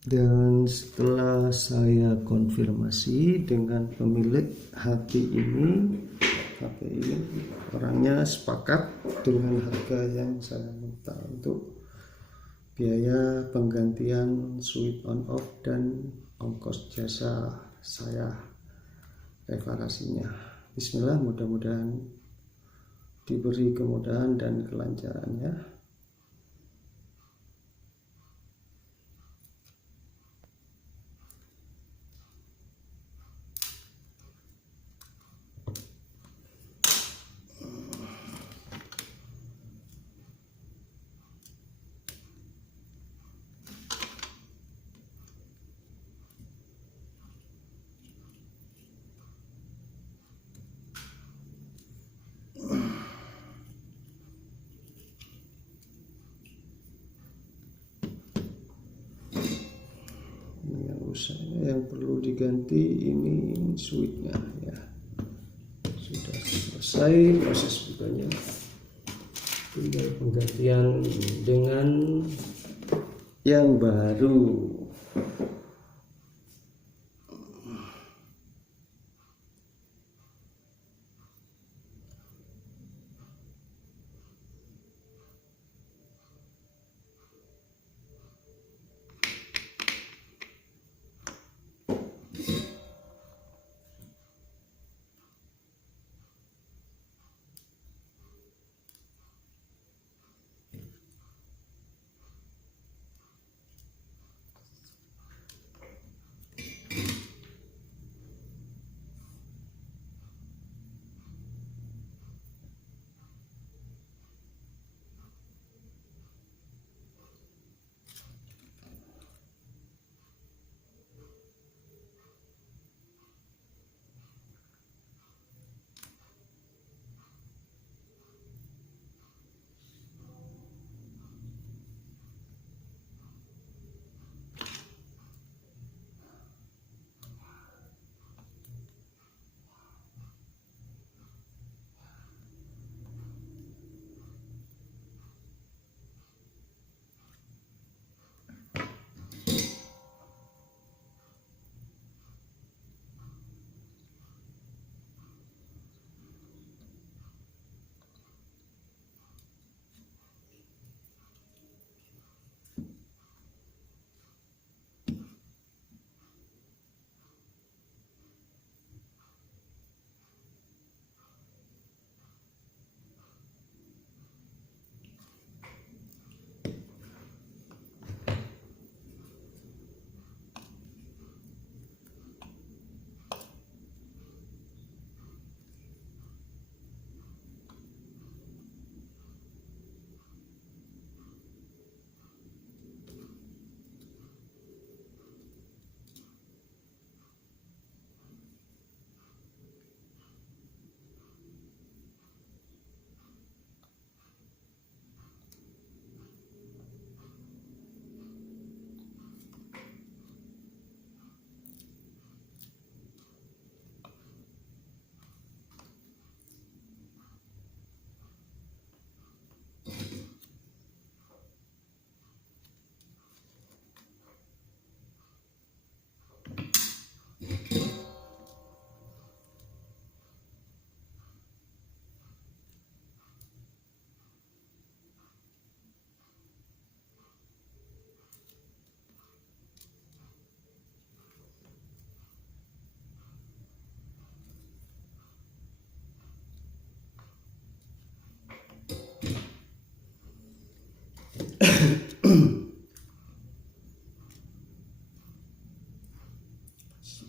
Dan setelah saya konfirmasi dengan pemilik HP ini orangnya sepakat dengan harga yang saya minta untuk biaya penggantian switch on off dan ongkos jasa saya reparasinya. Bismillah, mudah-mudahan diberi kemudahan dan kelancarannya. Yang perlu diganti ini switchnya ya. Sudah selesai proses bukanya, tinggal penggantian dengan yang baru.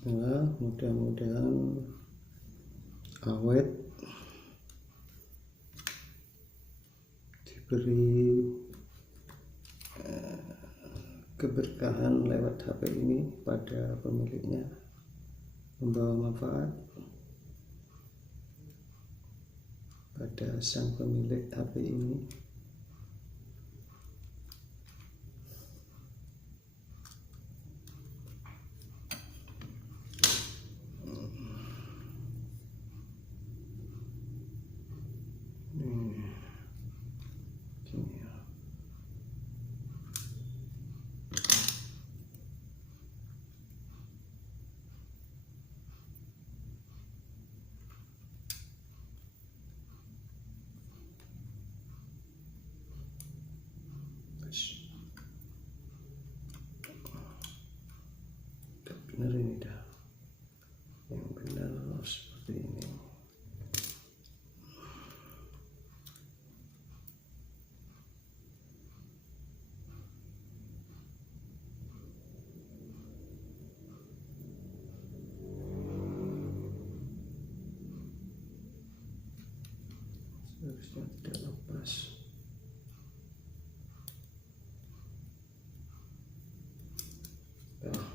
Nah, mudah-mudahan awet, diberi keberkahan lewat HP ini pada pemiliknya, membawa manfaat pada sang pemilik HP ini. benar ini dah, yang benar seperti ini. Seharusnya tidak lepas. Nah.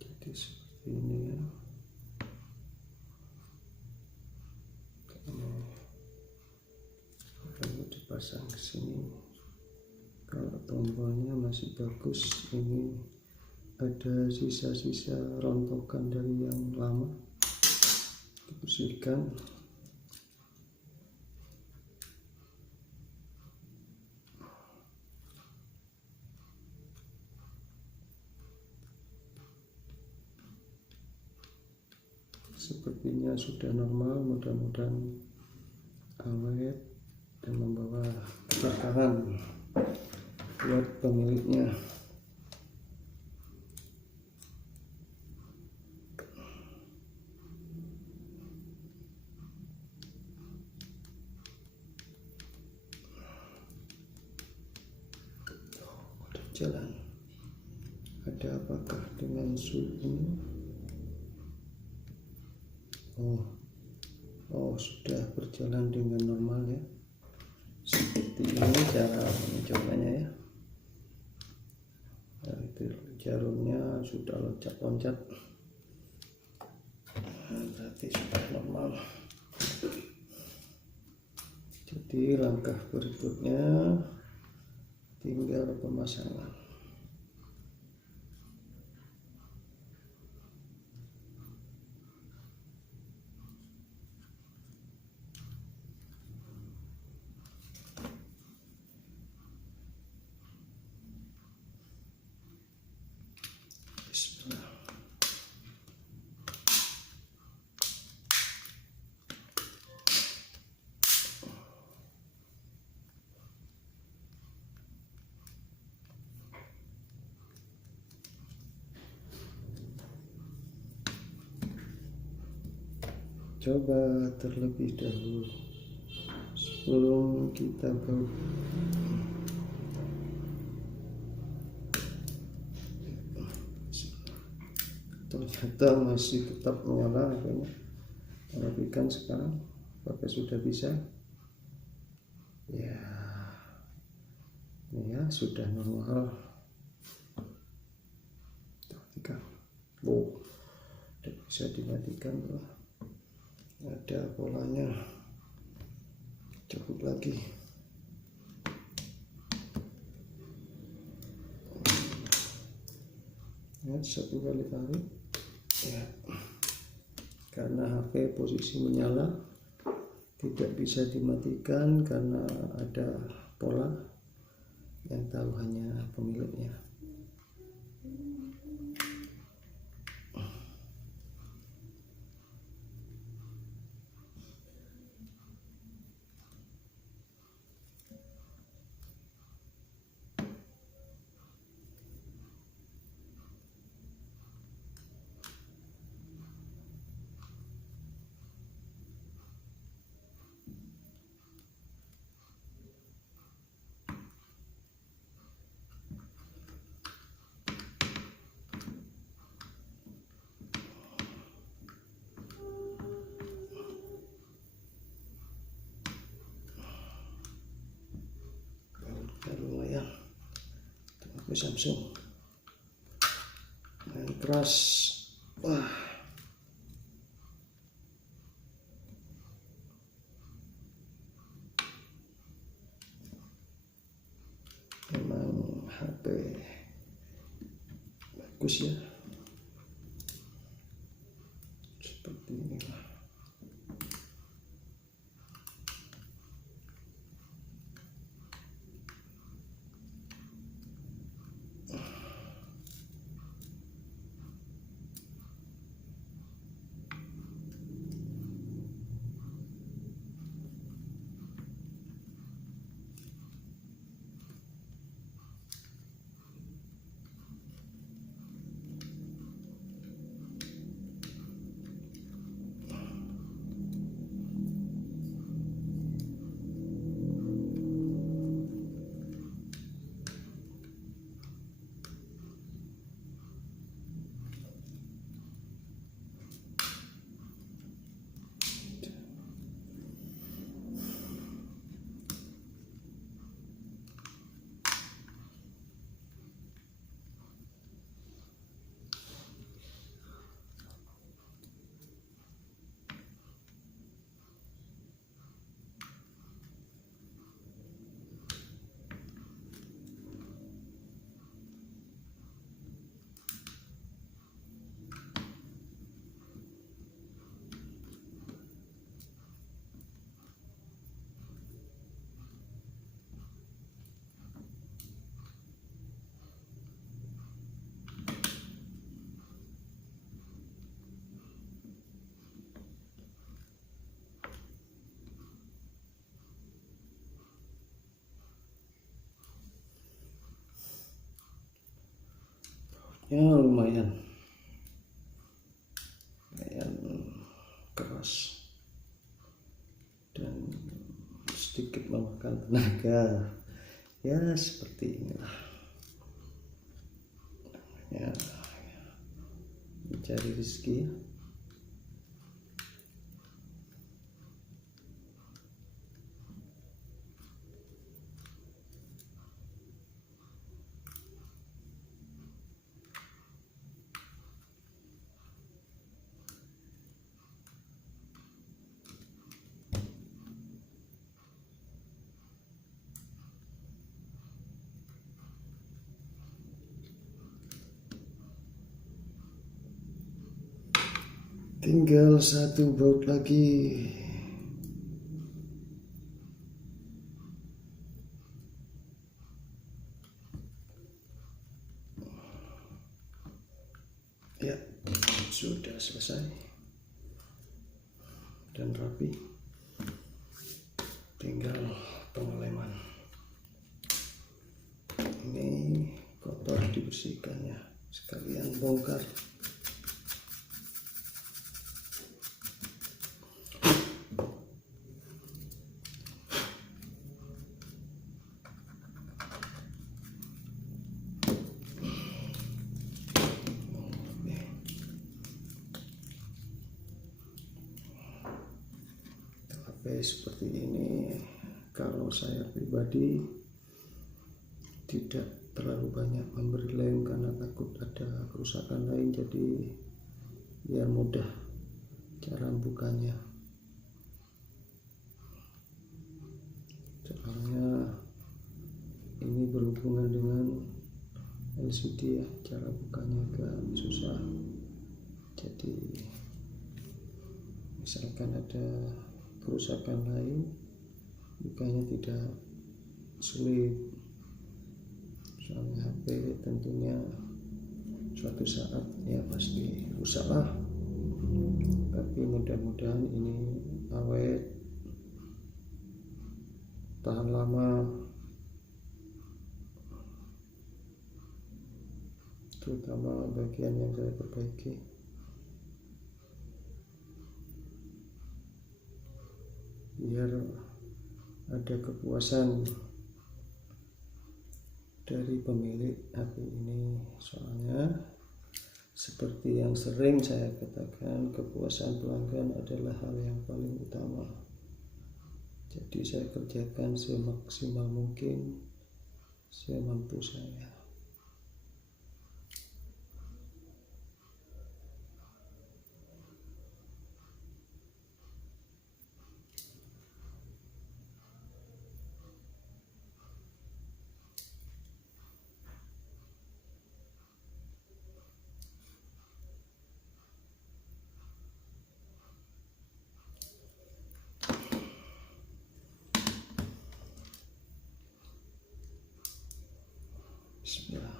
Jadi seperti ini ya. Kalau dipasang ke sini, kalau tombolnya masih bagus, ini ada sisa-sisa rontokan dari yang lama, dibersihkan. Sepertinya sudah normal, mudah-mudahan awet dan membawa keberkahan buat pemiliknya. Jalan, ada apakah dengan sud ini? Oh, sudah berjalan dengan normal ya. Seperti ini cara mencobanya ya. Nah, itu jarumnya sudah loncat-loncat, berarti sudah normal. Jadi langkah berikutnya tinggal pemasangan. Bismillah. Coba terlebih dahulu sebelum kita ternyata masih tetap menyala akhirnya merapikan. Sekarang apakah sudah bisa ya? Ini ya sudah normal. Tidak bisa dimatikan loh. Ada polanya, cabut lagi. Ya, satu kali tarik ya, karena HP posisi menyala, tidak bisa dimatikan karena ada pola yang tahu hanya pemiliknya. Lumayan HP Samsung main keras. Wah, memang HP bagus ya, seperti ini lah. ya lumayan keras dan sedikit memakan tenaga. Ya seperti inilah ya, mencari rezeki. Tinggal satu baut lagi. Ya, sudah selesai dan rapi. Tinggal pengeleman. Ini kotor dibersihkannya, sekalian bongkar. Seperti ini. Kalau saya pribadi tidak terlalu banyak memberi lem karena takut ada kerusakan lain, jadi biar mudah cara bukanya. Soalnya ini berhubungan dengan LCD ya, cara bukanya agak susah. Jadi misalkan ada kerusakan lain, bukanya tidak sulit. Soalnya HP tentunya suatu saat ya pasti rusak lah. Tapi mudah-mudahan ini awet, tahan lama, terutama bagian yang saya perbaiki. Biar ada kepuasan dari pemilik HP ini. Soalnya seperti yang sering saya katakan, kepuasan pelanggan adalah hal yang paling utama. Jadi saya kerjakan semaksimal mungkin, semampu saya. Bismillah.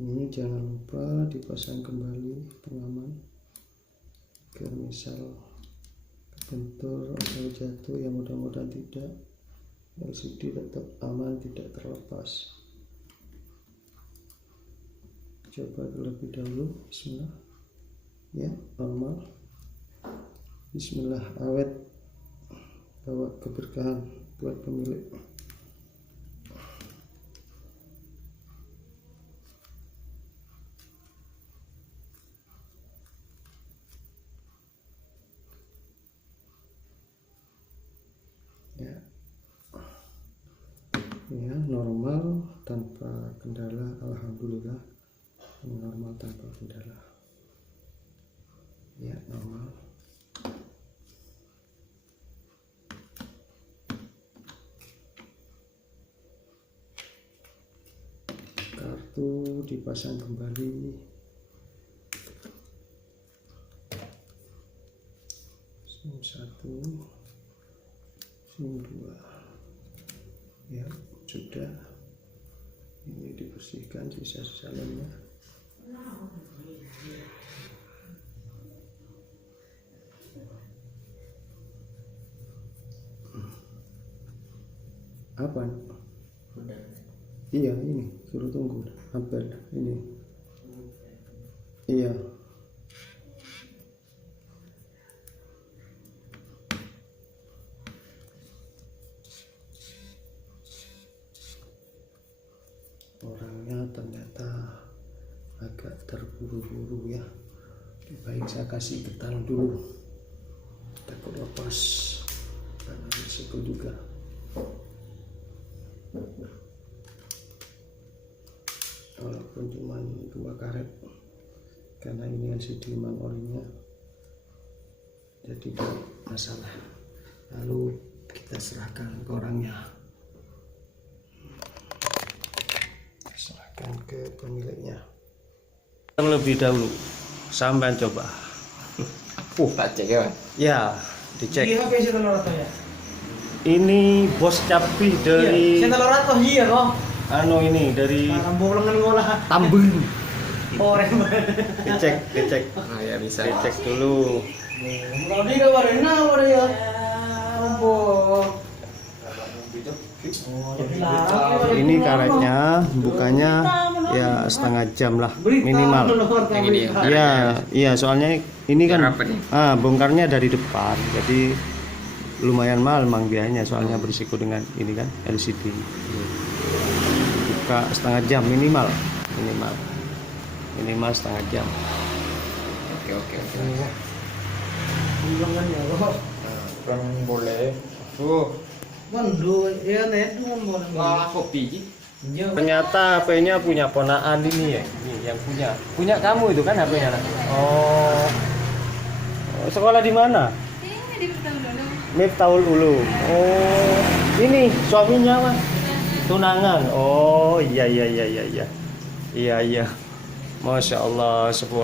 Ini jangan lupa dipasang kembali pengaman agar misal kebentur atau jatuh, yang mudah-mudahan tidak, LCD tetap aman, tidak terlepas. Coba terlebih dahulu. Bismillah. Ya, normal. Bismillah, awet, bawa keberkahan buat pemilik. Ya, normal tanpa kendala, alhamdulillah. Normal tanpa kendala. Ya, normal. Kartu dipasang kembali. SIM 1, SIM 2. Ya, sudah. Ini dibersihkan sisa-sisa lemnya. Apa? Iya ini suruh tunggu. Apel ini. Iya. Orangnya ternyata agak terburu-buru ya. Baik saya kasih ketang dulu, takut lepas karena risiko juga. Walaupun cuma 2 karet, karena ini LCD orinya, jadi tidak masalah. Lalu kita serahkan ke orangnya, serahkan ke pemiliknya terlebih dahulu. Sampai coba. Tak cek ya. Ya, dicek. Iya, apa sih telur atau ya? Ini bos Capi dari Iya, telur atau iya kok. anu ini dari Bolengan ngolah. Tambun. Orek. Dicek. Ah ya bisa. Dicek dulu. Tadi ke warna apa ya? Ambo. Ini karetnya bukanya ya setengah jam lah minimal. Yang ini ya. Iya, iya soalnya ini kan Yang apa nih? bongkarnya dari depan. Jadi lumayan mahal mang biayanya soalnya berisiko dengan ini kan LCD. Buka setengah jam minimal. Minimal setengah jam. Oke. Bolengan ya kok. Kan boleh. Mandu ya net bolengan. Wah, kopi. Iya. Ternyata HP-nya punya ponaan ini ya. Ini yang punya. Punya kamu itu kan HP-nya. Oh. Sekolah di mana? Ini di Miftahul Ulum. Oh. Ini suaminya Mas. Tunangan. Oh, iya. Iya. Masya Allah,